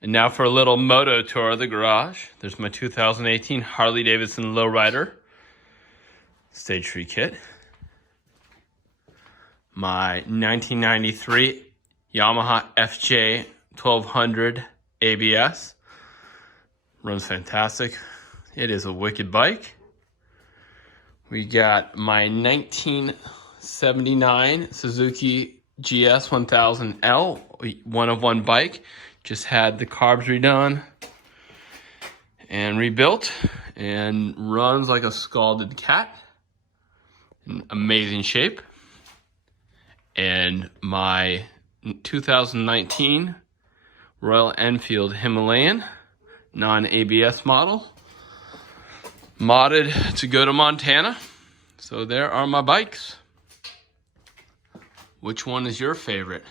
And now for a little moto tour of the garage. There's my 2018 Harley-Davidson Lowrider Stage 3 kit. My 1993 Yamaha FJ 1200 ABS. Runs fantastic. It is a wicked bike. We got my 1979 Suzuki GS 1000L, one of one bike. Just had the carbs redone and rebuilt, and runs like a scalded cat. In amazing shape. And my 2019 Royal Enfield Himalayan non-ABS model, modded to go to Montana. So there are my bikes. Which one is your favorite?